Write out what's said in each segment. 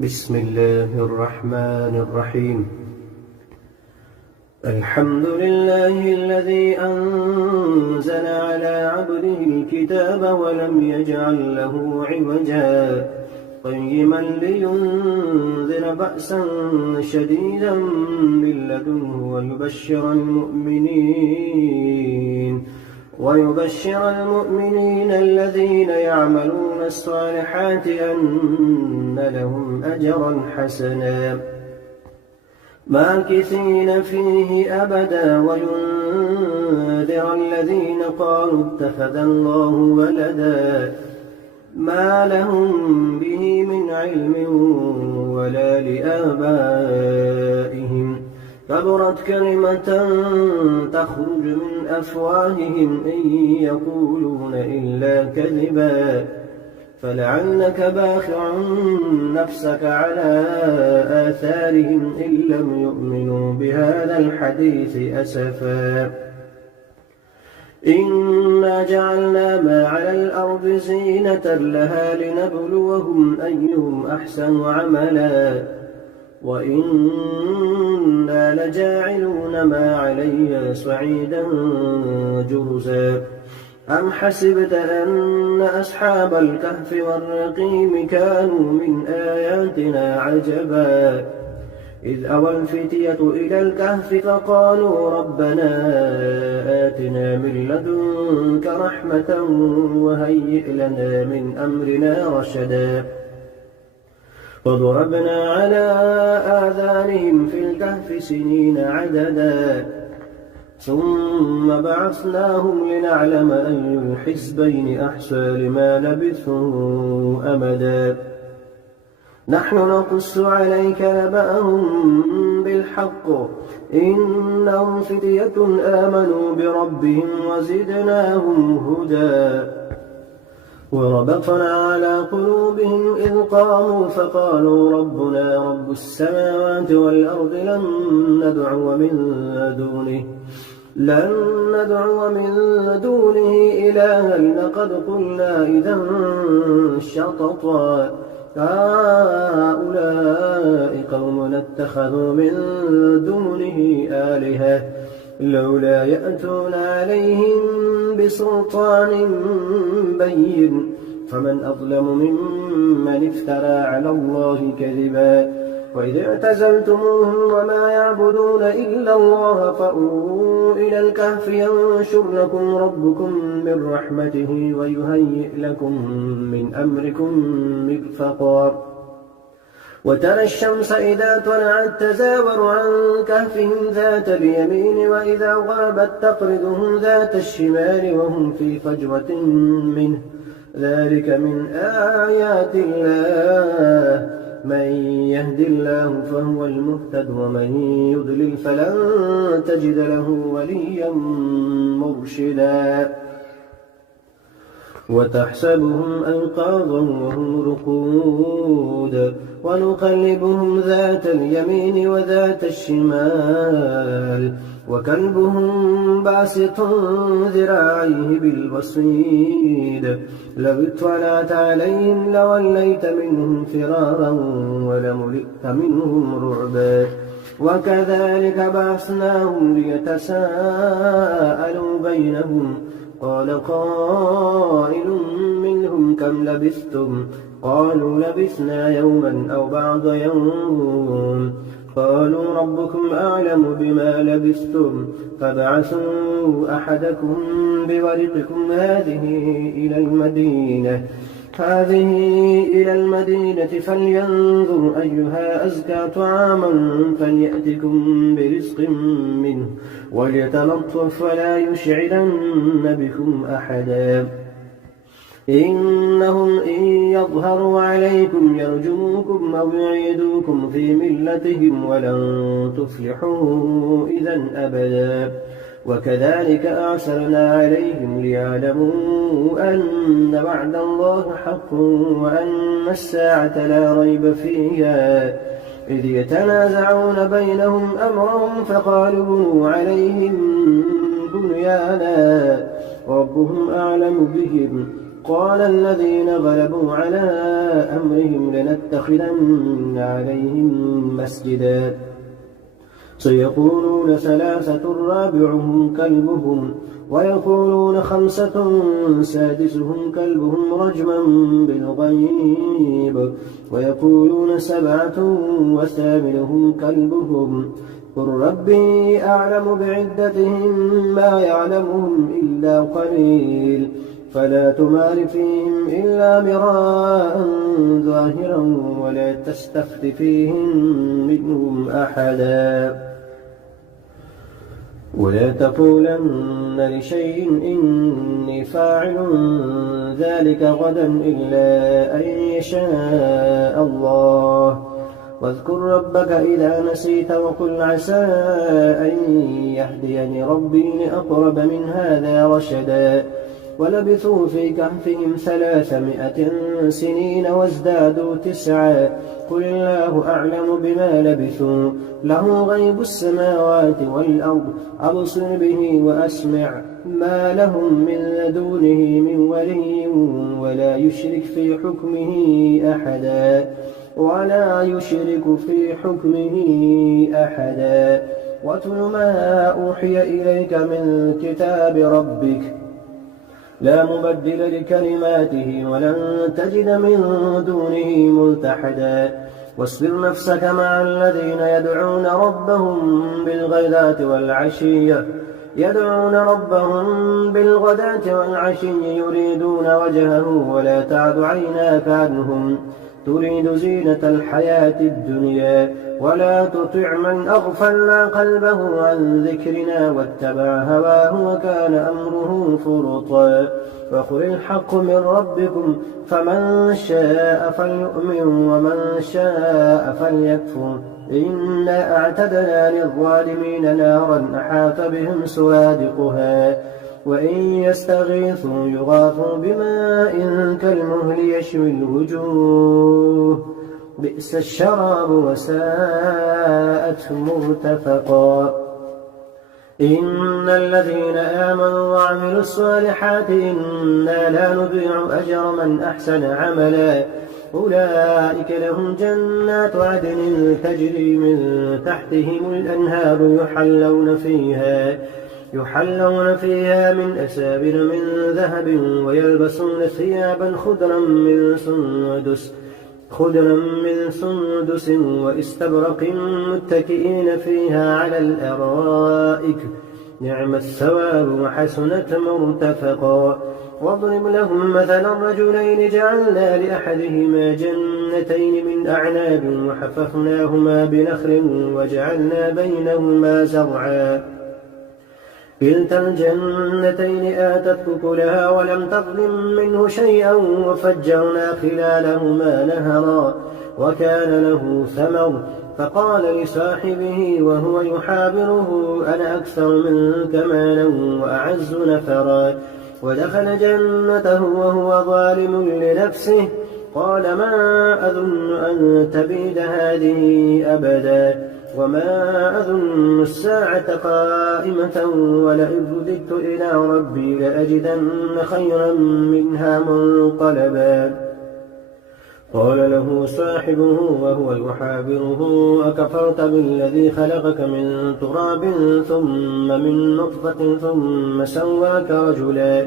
بسم الله الرحمن الرحيم. الحمد لله الذي أنزل على عبده الكتاب ولم يجعل له عوجا قيما لينذر بأسا شديدا من لدنه ويبشر المؤمنين الذين يعملون الصالحات أن لهم أجرا حسنا ماكثين فيه أبدا وينذر الذين قالوا اتخذ الله ولدا ما لهم به من علم ولا لآبائهم كبرت كلمة تخرج من أفواههم إن يقولون إلا كذبا فلعلك باخع نفسك على آثارهم إن لم يؤمنوا بهذا الحديث أسفا إنا جعلنا ما على الأرض زينة لها لنبلوهم أيهم أحسن عملا وإنا لجاعلون ما عليها صعيدا جرزا أم حسبت أن أصحاب الكهف والرقيم كانوا من آياتنا عجبا إذ أوى الفتية إلى الكهف فقالوا ربنا آتنا من لدنك رحمة وهيئ لنا من أمرنا رشدا وضربنا على آذانهم في الكهف سنين عددا ثم بعثناهم لنعلم أي الحزبين أحصى لما لبثوا أمدا نحن نقص عليك نبأهم بالحق إنهم فتية آمنوا بربهم وزدناهم هدى وربطنا على قلوبهم إذ قاموا فقالوا ربنا رب السماوات والأرض لن ندعو من دونه إلها لقد قلنا إذا شططا هؤلاء قوم اتخذوا من دونه آلهة لولا يأتون عليهم بسلطان بين فمن أظلم ممن افترى على الله كذبا وإذ اعتزلتموهم وما يعبدون إلا الله فأووا إلى الكهف ينشر لكم ربكم من رحمته ويهيئ لكم من أمركم مرفقا وترى الشمس إذا طلعت تزاور عن كهفهم ذات اليمين وإذا غابت تقرضهم ذات الشمال وهم في فجوة منه ذلك من آيات الله من يهد الله فهو المهتد ومن يضلل فلن تجد له وليا مرشدا وتحسبهم أيقاظا وهم رقود ونقلبهم ذات اليمين وذات الشمال وكلبهم باسط ذراعيه بالوصيد لو اطلعت عليهم لوليت منهم فرارا ولملئت منهم رعبا وكذلك بعثناهم ليتساءلوا بينهم قال قائل منهم كم لبثتم قالوا لبثنا يوما أو بعض يوم قالوا ربكم أعلم بما لبثتم فابعثوا أحدكم بورقكم هذه إلى المدينة فلينظر أيها أزكى طعاما فليأتكم برزق منه وليتلطف ولا يشعرن بكم أحدا إنهم إن يظهروا عليكم يرجموكم أو يعيدوكم في ملتهم ولن تفلحوا إذا أبدا وكذلك أعثرنا عليهم ليعلموا أن وعد الله حق وأن الساعة لا ريب فيها إذ يتنازعون بينهم أمرهم فقالوا بنوا عليهم بنيانا ربهم أعلم بهم قال الذين غلبوا على أمرهم لنتخذن عليهم مسجدا سيقولون ثلاثة رابعهم كلبهم ويقولون خمسة سادسهم كلبهم رجما بالغيب ويقولون سبعة وثامنهم كلبهم قل ربي أعلم بعدتهم ما يعلمهم إلا قليل فلا تمار فيهم إلا مراء ظاهرا ولا تستفت فيهم منهم أحدا ولا تقولن لشيء إني فاعل ذلك غدا إلا أن يشاء الله واذكر ربك إذا نسيت وقل عسى أن يهديني ربي لأقرب من هذا رشدا ولبثوا في كهفهم 300 سنين وازدادوا 9 قل الله أعلم بما لبثوا له غيب السماوات والأرض أبصر به وأسمع ما لهم من لدونه من ولي ولا يشرك في حكمه أحدا واتل ما أوحي إليك من كتاب ربك لا مبدل لكلماته ولن تجد من دونه ملتحدا واصبر نفسك مع الذين يدعون ربهم بالغداة والعشي يريدون وجهه ولا تعد عيناك عنهم تريد زينة الحياة الدنيا ولا تطع من أغفلنا قلبه عن ذكرنا واتبع هواه وكان أمره فرطا وقل الحق من ربكم فمن شاء فليؤمن ومن شاء فليكفر إنا أعتدنا للظالمين نارا أحاط بهم سرادقها وإن يستغيثوا يغاثوا بماء كالمهل يشوي الوجوه بئس الشراب وساءت مرتفقا إن الذين آمنوا وعملوا الصالحات إنا لا نضيع أجر من أحسن عملا أولئك لهم جنات عدن تجري من تحتهم الأنهار يحلون فيها من أسابر من ذهب ويلبسون ثيابا خضرا من سندس واستبرق متكئين فيها على الأرائك نعم الثواب وحسنت مرتفقا واضرب لهم مثلا رجلين جعلنا لأحدهما جنتين من أعناب وحففناهما بنخل وجعلنا بينهما زرعا كلتا الجنتين آتت أكلها ولم تظلم منه شيئا وفجرنا خلالهما نهرا وكان له ثمر فقال لصاحبه وهو يحاوره أنا أكثر منك مالا وأعز نفرا ودخل جنته وهو ظالم لنفسه قال ما أظن أن تبيد هذه أبدا وما أظن الساعة قائمة ولئن رددت إلى ربي لأجدن خيرا منها منقلبا قال له صاحبه وهو يحاوره أكفرت بالذي خلقك من تراب ثم من نطفة ثم سواك رجلا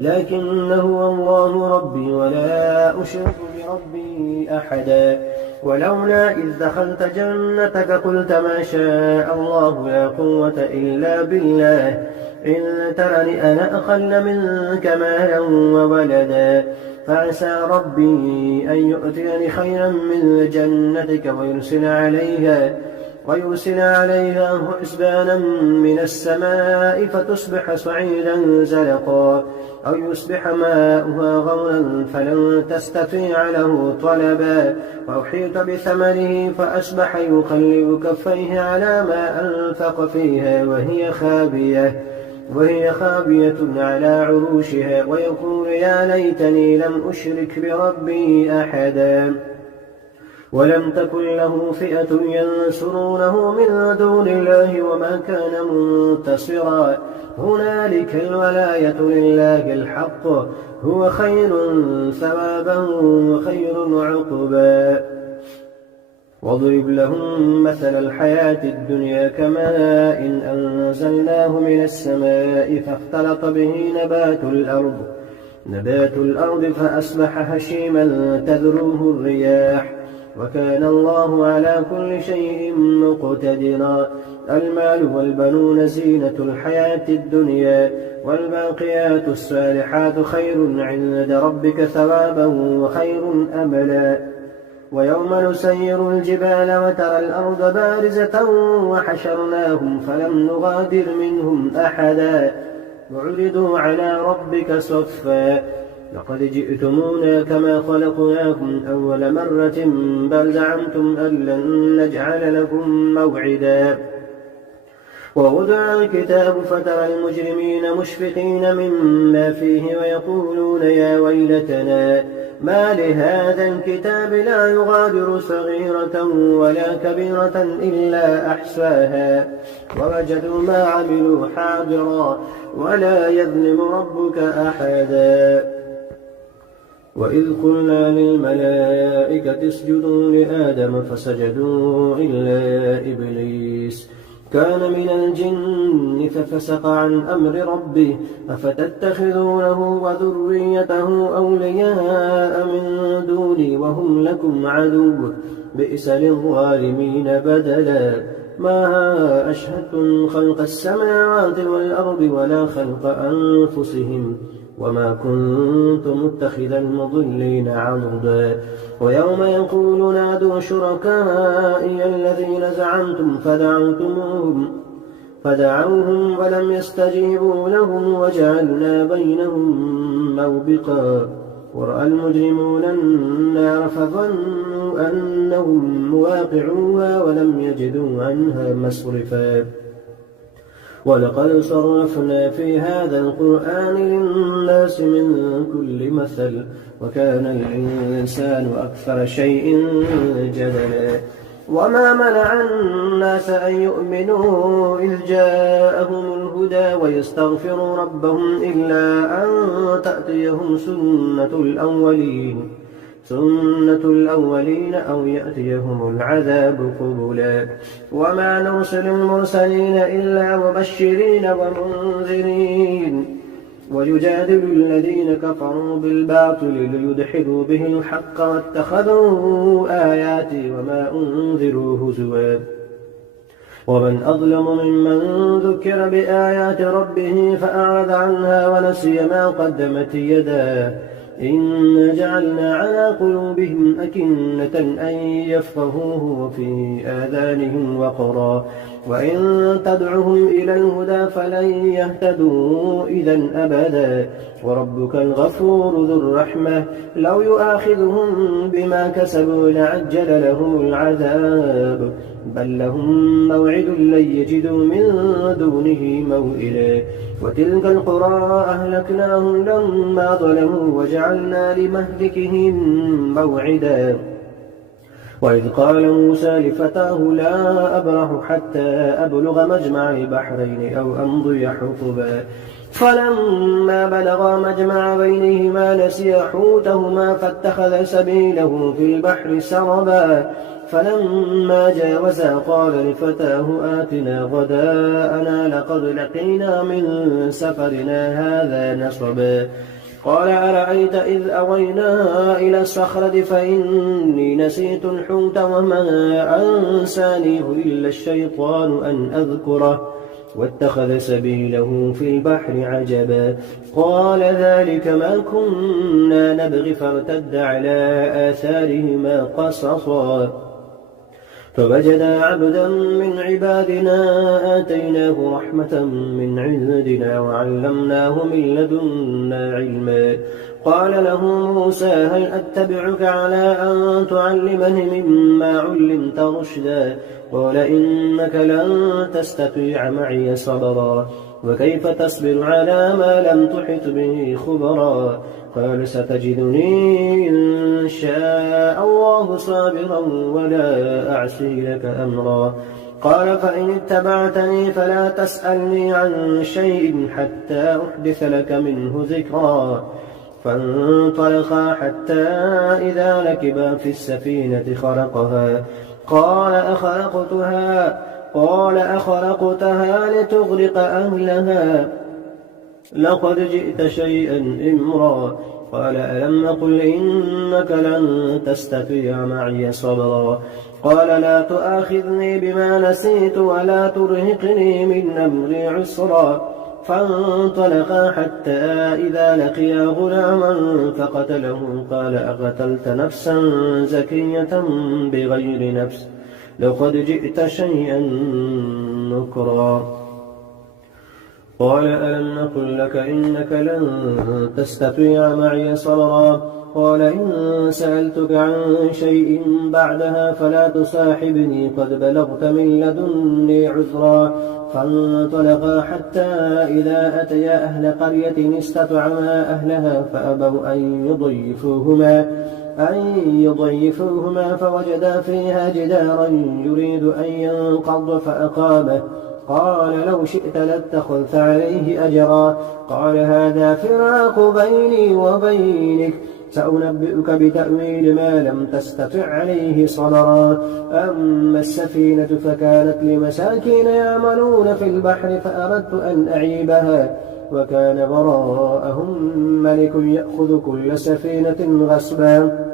لكن هو الله ربي ولا أشرك بربي أحدا ولولا إذ دخلت جنتك قلت ما شاء الله لا قوة إلا بالله إن ترني أنا أقل منك مالا وولدا فعسى ربي أن يؤتيني خيرا من جنتك ويرسل عليها حسبانا من السماء فتصبح صعيدا زلقا أو يصبح ماؤها غورا فلن تستطيع له طلبا وأحيط بثمره فأصبح يقلب كفيه على ما أنفق فيها وهي خابية على عروشها ويقول يا ليتني لم أشرك بربي أحدا ولم تكن له فئة ينصرونه من دون الله وما كان منتصرا هنالك الولاية لله الحق هو خير ثوابا وخير عقبا واضرب لهم مثل الحياة الدنيا كماء إن أنزلناه من السماء فاختلط به نبات الأرض فأصبح هشيما تذروه الرياح وكان الله على كل شيء مقتدرا المال والبنون زينة الحياة الدنيا والباقيات الصالحات خير عند ربك ثوابا وخير أملا ويوم نسير الجبال وترى الأرض بارزة وحشرناهم فلم نغادر منهم أحدا وعرضوا على ربك صفا لقد جئتمونا كما خلقناكم أول مرة بل زعمتم أن لن نجعل لكم موعدا ووضع الكتاب فترى المجرمين مشفقين مما فيه ويقولون يا ويلتنا ما لهذا الكتاب لا يغادر صغيرة ولا كبيرة إلا أحصاها ووجدوا ما عملوا حاضرا ولا يظلم ربك أحدا وإذ قلنا للملائكة اسجدوا لآدم فسجدوا إلا إبليس كان من الجن ففسق عن أمر ربه أفتتخذونه وذريته أولياء من دوني وهم لكم عدو بئس للظالمين بدلا ما أشهدتم خلق السماوات والأرض ولا خلق أنفسهم وما كنت متخذ المضلين عضدا ويوم يقول نادوا شركائي الذين زعمتم فدعوهم ولم يستجيبوا لهم وجعلنا بينهم موبقا ورأى المجرمون النار فظنوا أنهم مواقعوها ولم يجدوا عنها مصرفا ولقد صرفنا في هذا القرآن للناس من كل مثل وكان الإنسان أكثر شيء جدلا وما منع الناس أن يؤمنوا إذ جاءهم الهدى ويستغفروا ربهم إلا أن تأتيهم سنة الأولين أو يأتيهم العذاب قبلا وما نرسل المرسلين إلا مبشرين ومنذرين ويجادل الذين كفروا بالباطل ليدحضوا به الحق واتخذوا آياتي وما أنذروا هزوا ومن أظلم ممن ذكر بآيات ربه فأعرض عنها ونسي ما قدمت يداه إنا جعلنا على قلوبهم أكنة أن يفقهوه وفي آذانهم وقرا وإن تدعهم إلى الهدى فلن يهتدوا إذا أبدا وربك الغفور ذو الرحمة لو يؤاخذهم بما كسبوا لعجل لهم العذاب بل لهم موعد لن يجدوا من دونه موئلا وتلك القرى أهلكناهم لما ظلموا وجعلنا لمهلكهم موعدا وإذ قال موسى لفتاه لا أبرح حتى أبلغ مجمع البحرين أو أمضي حقبا فلما بلغا مجمع بينهما نسيا حوتهما فاتخذ سبيله في البحر سربا فلما جاوزا قال لفتاه آتنا غداءنا لقد لقينا من سفرنا هذا نصبا قال أرأيت إذ أوينا إلى الصخرة فإني نسيت الحوت وما أنسانيه إلا الشيطان أن أذكره واتخذ سبيله في البحر عجبا قال ذلك ما كنا نبغي فارتد على آثارهما قصصا فوجدا عبدا من عبادنا آتيناه رحمة من عندنا وعلمناه من لدنا علما قال له موسى هل أتبعك على أن تعلمني مما علمت رشدا قال إنك لن تستطيع معي صبرا وكيف تصبر على ما لم تحط به خبرا قال ستجدني إن شاء الله صابرا ولا أعصي لك أمرا. قال فإن اتبعتني فلا تسألني عن شيء حتى أحدث لك منه ذكرا. فانطلقا حتى إذا ركبا في السفينة خرقها قال أخرقتها لتغرق أهلها لقد جئت شيئا إمرا. قال ألم أقل إنك لن تستطيع معي صبرا. قال لا تؤاخذني بما نسيت ولا ترهقني من أمري عسرا. فانطلقا حتى إذا لقيا غلاما فقتله. قال أقتلت نفسا زكية بغير نفس لقد جئت شيئا نكرا. قال ألم نقل لك إنك لن تستطيع معي صبرا. قال إن سألتك عن شيء بعدها فلا تصاحبني قد بلغت من لدني عذرا. فانطلقا حتى إذا أتيا أهل قرية استطعما أهلها فأبوا أن يضيفوهما فوجدا فيها جدارا يريد أن ينقض فأقامه. قال لو شئت لاتخذت عليه أجرا. قال هذا فراق بيني وبينك سأنبئك بتأويل ما لم تستطع عليه صبرا. أما السفينة فكانت لمساكين يعملون في البحر فأردت أن أعيبها وكان وراءهم ملك يأخذ كل سفينة غصبا.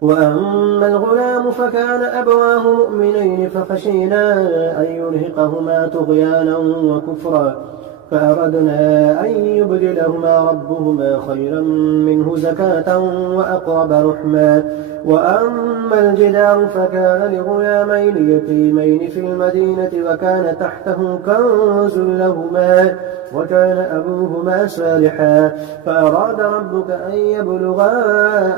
وأما الغلام فكان أبواه مؤمنين فخشينا أن يرهقهما طغيانا وكفرا فأردنا أن يبدلهما ربهما خيرا منه زكاة وأقرب رحما. وأما الجدار فكان لغلامين يتيمين في المدينة وكان تحته كنز لهما وكان أبوهما صالحا فأراد ربك أن يبلغا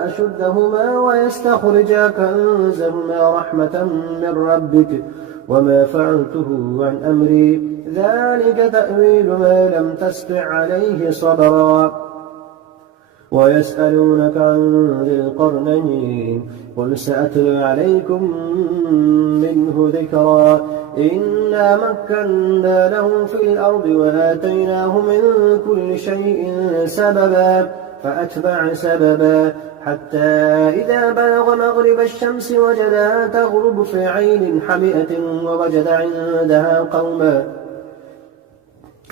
أشدهما ويستخرجا كنزهما رحمة من ربك وما فعلته عن أمري ذلك تأويل ما لم تستطع عليه صبرا. ويسألونك عن ذي القرنين قل سأتلو عليكم منه ذكرا. إنا مكنا له في الأرض وآتيناه من كل شيء سببا فأتبع سببا حتى إذا بلغ مغرب الشمس وجدها تغرب في عين حمئة ووجد عندها قوما.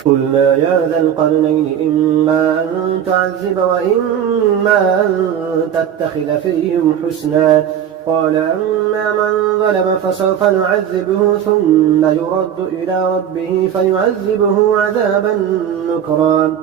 قلنا يا ذا القرنين إما أن تعذب وإما أن تتخذ فيهم حسنا. قال أما من ظلم فسوف نعذبه ثم يرد إلى ربه فيعذبه عذابا نكرا.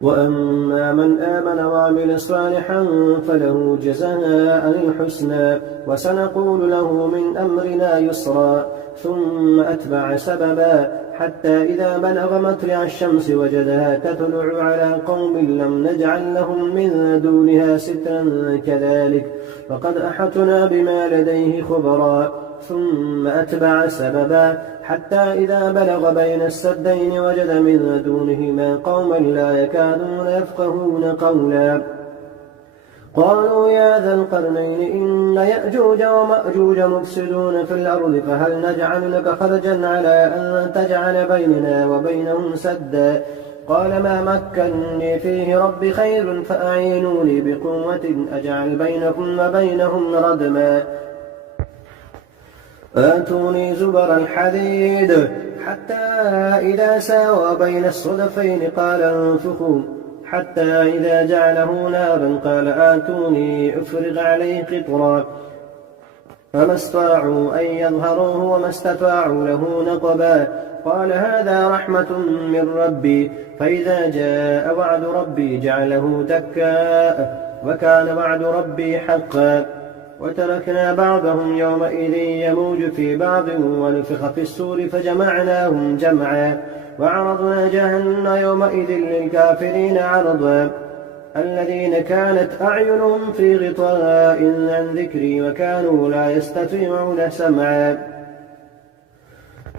وأما من آمن وعمل صالحا فله جزاء الحسنى وسنقول له من أمرنا يسرا. ثم أتبع سببا حتى إذا بلغ مطلع الشمس وجدها تطلع على قوم لم نجعل لهم من دونها سترا كذلك فقد أحطنا بما لديه خبرا. ثم أتبع سببا حتى إذا بلغ بين السدين وجد من دونهما قوما لا يكادون يفقهون قولا. قالوا يا ذا القرنين إن يأجوج ومأجوج مفسدون في الأرض فهل نجعل لك خرجا على أن تجعل بيننا وبينهم سدا. قال ما مكنني فيه ربي خير فأعينوني بقوة أجعل بينكم وبينهم ردما. آتوني زبر الحديد حتى إذا ساوى بين الصدفين قال انفخوا حتى إذا جعله نارا قال آتوني أفرغ عليه قطرا. فما استطاعوا أن يظهروه وما استطاعوا له نقبا. قال هذا رحمة من ربي فإذا جاء وعد ربي جعله دكا وكان وعد ربي حقا. وتركنا بعضهم يومئذ يموج في بعض ونفخ في السور فجمعناهم جمعا وعرضنا جهنم يومئذ للكافرين عرضا. الذين كانت أعينهم في غطاء عن ذكري وكانوا لا يستطيعون سمعا.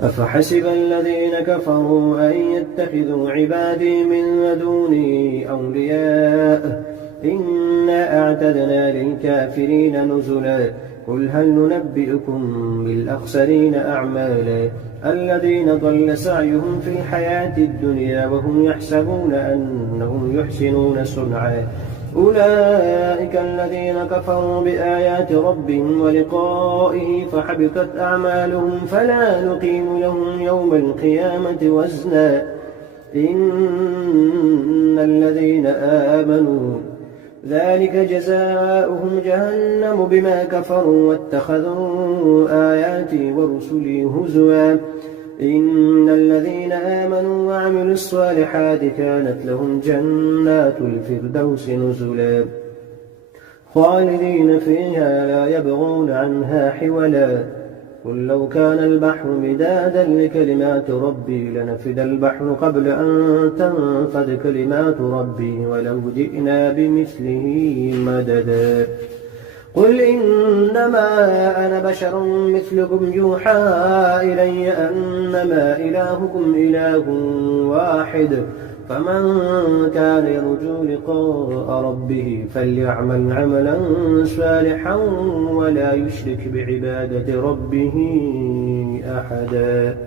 أفحسب الذين كفروا أن يتخذوا عبادي من دوني أولياء إنا أعتدنا للكافرين نزلا قل هل ننبئكم بالأخسرين أعمالا الذين ضل سعيهم في الحياة الدنيا وهم يحسبون أنهم يحسنون صنعا أولئك الذين كفروا بآيات ربهم ولقائه فحبطت أعمالهم فلا نقيم لهم يوم القيامة وزنا إن الذين آمنوا ذلك جزاؤهم جهنم بما كفروا واتخذوا آياتي ورسلي هزوا إن الذين آمنوا وعملوا الصالحات كانت لهم جنات الفردوس نزلا خالدين فيها لا يبغون عنها حولا قل لو كان البحر مدادا لكلمات ربي لنفد البحر قبل أن تنفد كلمات ربي ولو جئنا بمثله مددا قل إنما أنا بشر مثلكم يوحى إلي أنما إلهكم إله واحد فمن كان يرجو لقاء ربه فليعمل عملا صالحا ولا يشرك بعبادة ربه أحدا.